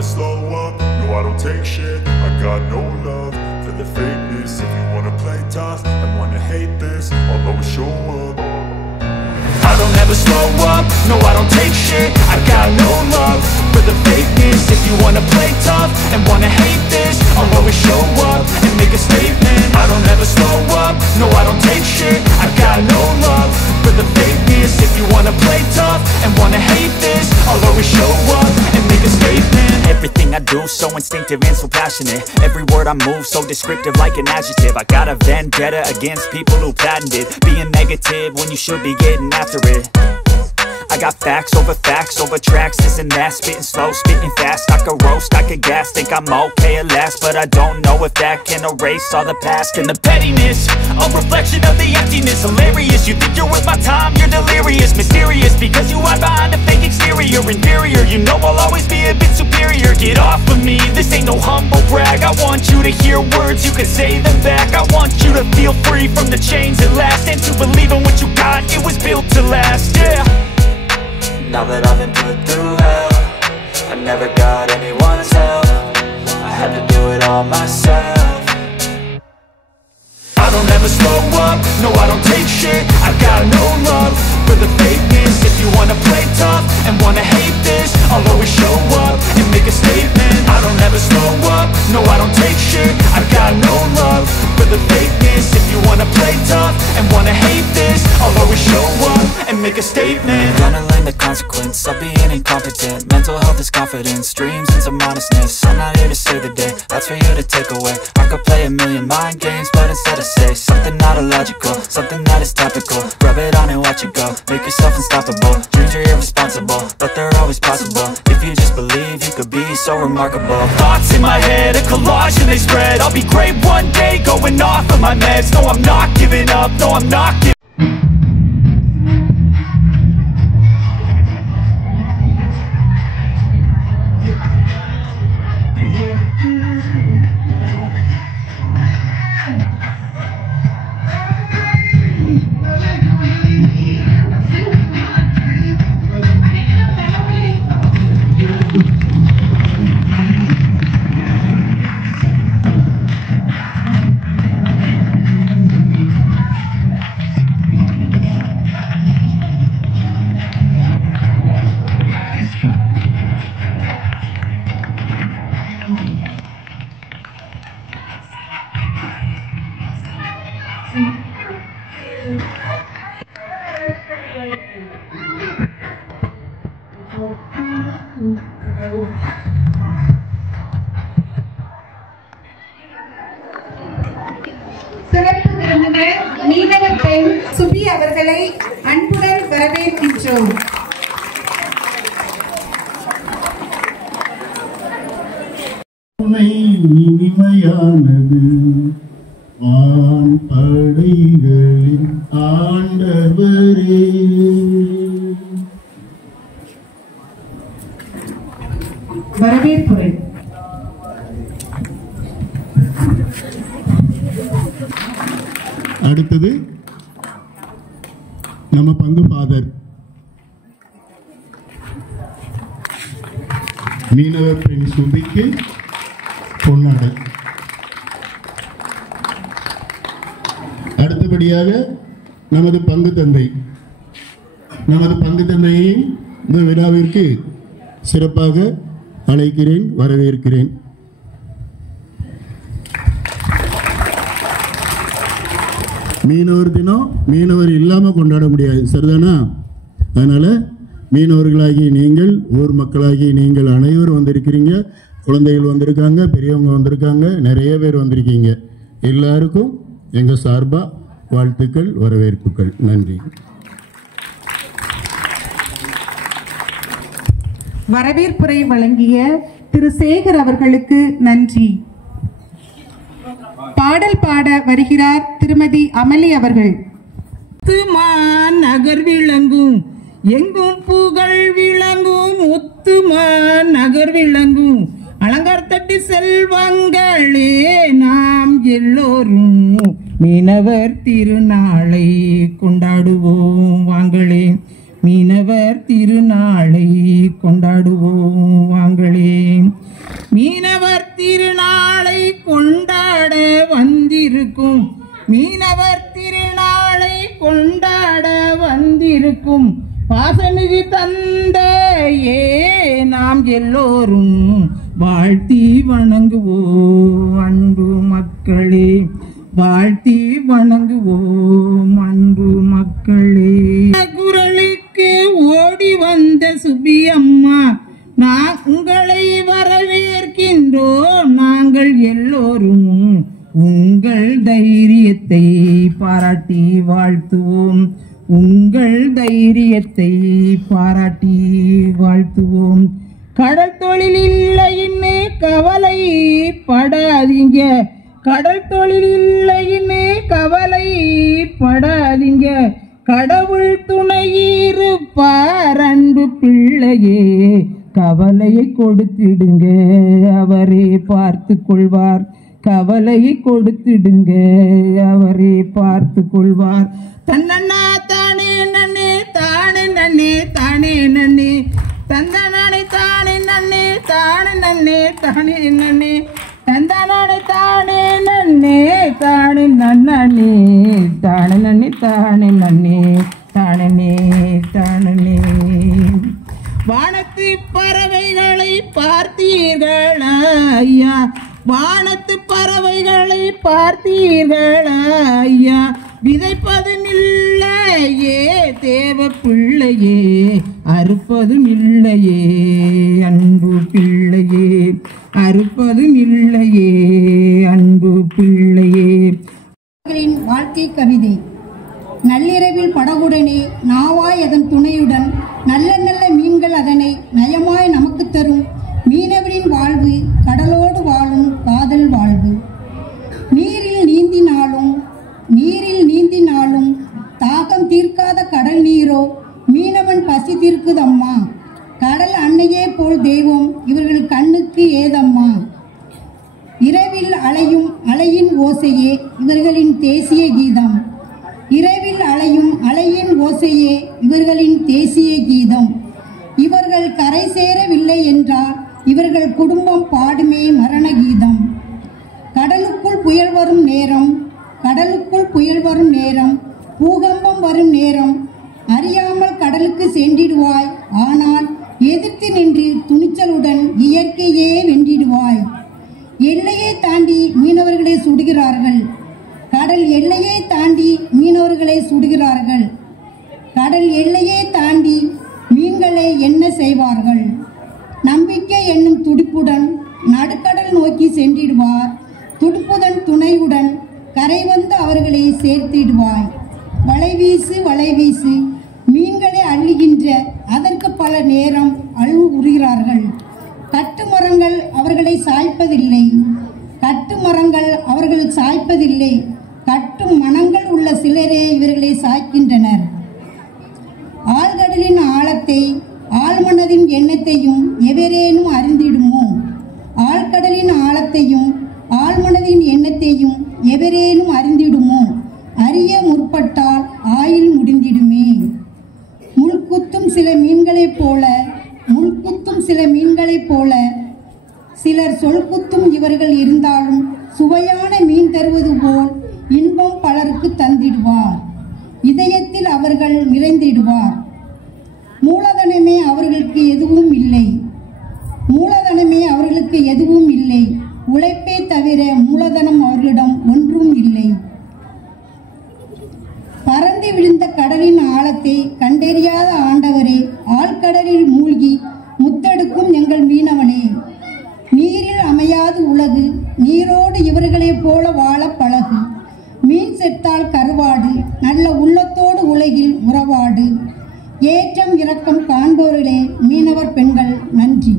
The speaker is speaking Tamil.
never slow up, no I don't take shit. I got no love for the fakeness. If you wanna play tough and wanna hate this, I'll always show up. I don't ever slow up, no I don't take shit. I got no love for the fakeness. If you wanna play tough and wanna hate this, I'll always show up and make a statement. I don't ever slow up, no I don't take shit. I got no love for the fakeness. If you wanna play tough and wanna hate this, I'll always show up and make a statement. Everything I do so instinctive and so passionate. Every word I move so descriptive like an adjective. I got a vendetta against people who patented being negative when you should be getting after it. I got facts over tracks, this and that. Spitting slow, spitting fast. I could roast, I could gas. Think I'm okay at last, but I don't know if that can erase all the past. And the pettiness, a reflection of the emptiness. Hilarious, you think you're worth my time, you're delirious. Mysterious, because you hide behind a fake exterior. Inferior, you know I'll always be a bit superior. Get off of me, this ain't no humble brag. I want you to hear words, you can say them back. I want you to feel free from the chains at last, and to believe in what you got, it was built to last, yeah. Now that I've been put through hell, I never got anyone's help. I had to do it all myself. I don't ever slow up, no I don't take shit. I got no love for the fakeness. If you wanna play tough and wanna hate this, I'll always show up and make a statement. I don't ever slow up, no I don't take shit. I got no love for the fakeness. If you wanna play tough and wanna hate this, I'll always show up and make a statement. Gonna learn the consequence of being incompetent. Mental health is confidence, dreams and some modestness. I'm not here to save the day, that's for you to take away. I could play a million mind games, but instead I say something not illogical, something that is topical. Rub it on and watch it go, make yourself unstoppable. Dreams are irresponsible, but they're always possible. If you just believe, you could be so remarkable. Thoughts in my head, a collage and they spread. I'll be great one day, going off of my meds. No I'm not giving up, no I'm not giving up. சிறப்பு விருந்தினர் மீனவர் பெண் சுபி அவர்களை அன்புடன் வரவேற்கின்றோம். இனிமையானது வான் படைகளின் ஆண்டவரே. வரவேற்புரை. அடுத்தது நம்ம பங்கு ஃபாதர் மீனவர் பெண் சுபிக்கு பொன்னாடை. அடுத்தபடியாக நமது பங்கு தந்தையை இந்த விழாவிற்கு சிறப்பாக அழைக்கிறேன், வரவேற்கிறேன். மீனவர் தினம் மீனவர் இல்லாமல் கொண்டாட முடியாது, சரிதானா? அதனால மீனவர்களாகிய நீங்கள், ஊர் மக்களாகிய நீங்கள் அனைவரும் வந்திருக்கிறீங்க. குழந்தைகள் வந்திருக்காங்க, பெரியவங்க வந்திருக்காங்க, நிறைய பேர் வந்திருக்கீங்க. எல்லாருக்கும் எங்கள் சார்பாக வாழ்த்துக்கள், வரவேற்புகள். நன்றி. வரவேற்புரை வழங்கிய திரு சேகர் அவர்களுக்கு நன்றி. பாடல் பாட வருகிறார் திருமதி அமளி அவர்கள். நகர் விளங்கும் எங்கும் புகழ் விளங்கும், முத்துமா நகர் விளங்கும் அலங்கார தட்டி செல்வங்களே, நாம் எல்லோரும் மீனவர் திருநாளை கொண்டாடுவோம் வாங்களே. மீனவர் திருநாளை கொண்டாடுவோம் வாங்களே. மீனவர் திருநாளை கொண்டாட வந்திருக்கும் பாசமிகு தந்தையே நாம் எல்லோரும் வாழ்த்தி வணங்குவோம் அன்பு மக்களே, வாழ்த்தி வணங்குவோம் அன்பு மக்களே. குரலுக்கு ஓடி வந்த சுபியம்மா, நான் உங்களை வரவேற்கின்றோம். நாங்கள் எல்லோரும் உங்கள் தைரியத்தை பாராட்டி வாழ்த்துவோம், உங்கள் தைரியத்தை பாராட்டி வாழ்த்துவோம். கடல் தொழில் இல்லைன்னு கவலை படாதீங்க, கடல் தொழில் இல்லைன்னு கவலை படாதீங்க. கடவுள் துணை இருப்பார் அன்பு பிள்ளையே, கவலையை கொடுத்திடுங்க அவரே பார்த்து கொள்வார், கவலையை கொடுத்திடுங்க அவரே பார்த்து கொள்வார். தன்னண்ணா தானே நன்னே தானே நன்னே தானே நன்னே, தந்தனானே தானே நன்னே தானே நன்னே தானே நன்னே, தந்தனானே தானே நன்னே தானே நன்னே தானே நன்னே தானே நன்னே தானே தானே. வானத்து பறவைகளை பார்த்தீர்களா ஐயா, வானத்து பறவைகளை பார்த்தீர்களா ஐயா. விதைப்பதும் இல்லையே தேவ பிள்ளையே, அறுப்பதும் இல்லையே அன்பு பிள்ளையே, அறுப்பதும் இல்லையே அன்பு பிள்ளையே. வாழ்க்கை கவிதை. நள்ளிரவில் படகுடனே நாவாய் அதன் துணையுடன் நல்ல நல்ல மீன்கள் அதனை நயமாய் நமக்கு தரும் மீனவரின் வாழ்வு கடலோடு வாழும் காதல் வாழ்வு. நீரில் நீந்தினாலும் தாகம் தீர்க்காத கடல் நீரோ மீனவன் பசி தீர்க்குதம்மா. கடல் அன்னையே போல் தெய்வம் இவர்கள் கண்ணுக்கு ஏதம்மா. இரவில் அலையும் அலையின் ஓசையே இவர்களின் தேசிய கீதம், இரவில் அலையும் அலையின் ஓசையே இவர்களின் தேசிய கீதம். இவர்கள் கரை சேரவில்லை என்றால் இவர்கள் குடும்பம் பாடுமே மரண கீதம். கடலுக்குள் புயல் வரும் நேரம், கடலுக்குள் புயல் வரும் நேரம், பூகம்பம் வரும் நேரம், அறியாமல் கடலுக்கு சென்றிடுவாய். ஆனால் எதிர்த்து நின்று துணிச்சலுடன் இயற்கையே வென்றிடுவாய். எல்லையை தாண்டி மீனவர்களை சுடுகிறார்கள், கடல் எல்லையை தாண்டி மீனவர்களை சுடுகிறார்கள். கடல் எல்லையை தாண்டி மீன்களை என்ன செய்வார்கள்? நம்பிக்கை என்னும் துடிப்புடன் நடுக்கடல் நோக்கி சென்றிடுவார். துடுப்புடன் துணையுடன் கரை வந்து அவர்களை சேர்த்திடுவாய். வலைவீசு வலைவீசு மீன்களை அள்ளுகின்ற அதற்கு பல நேரம் அழுவு உறுகிறார்கள். கட்டுமரங்கள் அவர்களை சாய்ப்பதில்லை, கட்டுமரங்கள் அவர்கள் சாய்ப்பதில்லை. கட்டும் மனங்கள் உள்ள சிலரே இவர்களை சாய்க்கின்றனர். ஆழ்கடலின் ஆழத்தை ஆழ்மனதின் எண்ணத்தையும் எவரேனும் அறிந்திடுமோ? ஆழ்கடலின் ஆழத்தையும் ஆழ்மனதின் எண்ணத்தையும் எவரேனும் அறிந்திடுமோ? அறிய முற்பட்டால் ஆயுள் முடிந்திடுமே. முள்குத்தும் சில மீன்களைப் போல, முள்குத்தும் சில மீன்களைப் போல சிலர் சொல்குத்தும் இவர்கள் இருந்தாலும் சுவையான மீன் தருவது போல் இன்பம் பலருக்கு தந்திடுவார். இதயத்தில் அவர்கள் நிறைந்திடுவார். மூலதனமே அவர்களுக்கு எதுவும் இல்லை, மூலதனமே அவர்களுக்கு எதுவும் இல்லை. உழைப்பே தவிர மூலதனம் அவர்களிடம் ஒன்றும் இல்லை. பறந்து விழுந்த கடலின் ஆழத்தை கண்டறியாத ஆண்டவரே, ஆழ்கடலில் மூழ்கி முத்தெடுக்கும் எங்கள் மீனவனே, நீரில் அமையாது உலகு, நீரோடு இவர்களைப் போல வாழ பழகு. மீன் செத்தால் கருவாடு, நல்ல உள்ளத்தோடு உலகில் உறவாடு. ஏற்றம் இரக்கம் காண்போர்களே மீனவர் பெண்கள், நன்றி.